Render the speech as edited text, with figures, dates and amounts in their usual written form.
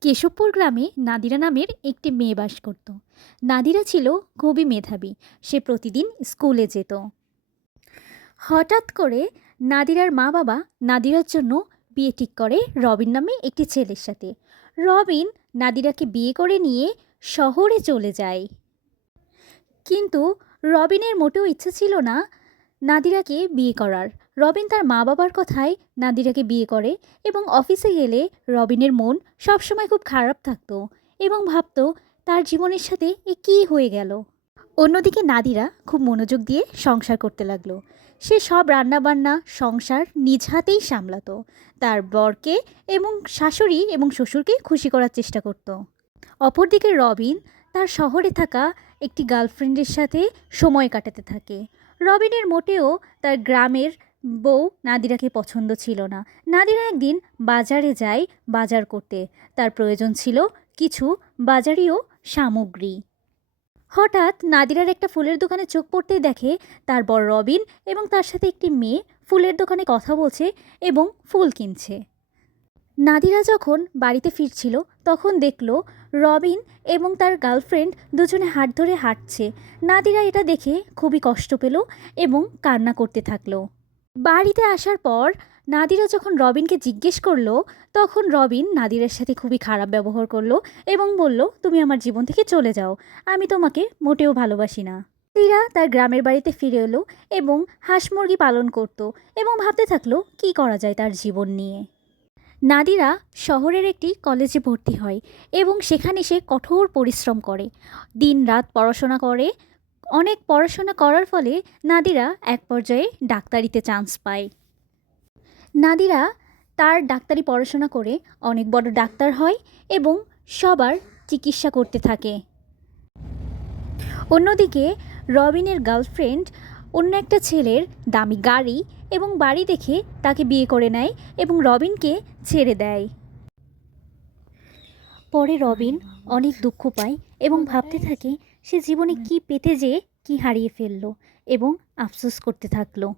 কেশবপুর গ্রামে নাদিরা নামের একটি মেয়ে বাস করত। নাদিরা ছিল খুবই মেধাবী। সে প্রতিদিন স্কুলে যেত। হঠাৎ করে নাদিরার মা বাবা নাদিরার জন্য বিয়ে ঠিক করে রবিন নামে একটি ছেলের সাথে। রবিন নাদিরাকে বিয়ে করে নিয়ে শহরে চলে যায়। কিন্তু রবিনের মোটেও ইচ্ছে ছিল না নাদিরাকে বিয়ে করার। রবিন তার মা বাবার কথায় নাদিরাকে বিয়ে করে এবং অফিসে গেলে রবিনের মন সবসময় খুব খারাপ থাকতো এবং ভাবতো তার জীবনের সাথে এ কী হয়ে গেল। অন্যদিকে নাদিরা খুব মনোযোগ দিয়ে সংসার করতে লাগলো। সে সব রান্নাবান্না সংসার নিজ হাতেই সামলাতো। তার বরকে এবং শাশুড়ি এবং শ্বশুরকে খুশি করার চেষ্টা করত। অপরদিকে রবিন তার শহরে থাকা একটি গার্লফ্রেন্ডের সাথে সময় কাটাতে থাকে। রবিনের মোটেও তার গ্রামের বউ নাদিরাকে পছন্দ ছিল না। নাদিরা একদিন বাজারে যায় বাজার করতে। তার প্রয়োজন ছিল কিছু বাজারীয় সামগ্রী। হঠাৎ নাদিরার একটা ফুলের দোকানে চোখ পড়তেই দেখে তার বর রবিন এবং তার সাথে একটি মেয়ে ফুলের দোকানে কথা বলছে এবং ফুল কিনছে। নাদিরা যখন বাড়িতে ফিরছিল তখন দেখল রবিন এবং তার গার্লফ্রেন্ড দুজনে হাত ধরে হাঁটছে। নাদিরা এটা দেখে খুবই কষ্ট পেল এবং কান্না করতে থাকলো। বাড়িতে আসার পর নাদিরা যখন রবিনকে জিজ্ঞেস করলো তখন রবিন নাদিরার সাথে খুবই খারাপ ব্যবহার করলো এবং বলল, তুমি আমার জীবন থেকে চলে যাও, আমি তোমাকে মোটেও ভালোবাসি না। নাদিরা তার গ্রামের বাড়িতে ফিরে এলো এবং হাঁস মুরগি পালন করত এবং ভাবতে থাকলো কী করা যায় তার জীবন নিয়ে। নাদিরা শহরের একটি কলেজে ভর্তি হয় এবং সেখানে সে কঠোর পরিশ্রম করে, দিনরাত পড়াশোনা করে। অনেক পড়াশোনা করার ফলে নাদিরা এক পর্যায়ে ডাক্তারিতে চান্স পায়। নাদিরা তার ডাক্তারি পড়াশোনা করে অনেক বড় ডাক্তার হয় এবং সবার চিকিৎসা করতে থাকে। অন্যদিকে রবিনের গার্লফ্রেন্ড অন্য একটা ছেলের দামি গাড়ি এবং বাড়ি দেখে তাকে বিয়ে করে নেয় এবং রবিনকে ছেড়ে দেয়। পরে রবিন অনেক দুঃখ পায় এবং ভাবতে থাকে সে জীবনে কি পেতে যেয়ে কি হারিয়ে ফেললো এবং আফসোস করতে থাকলো।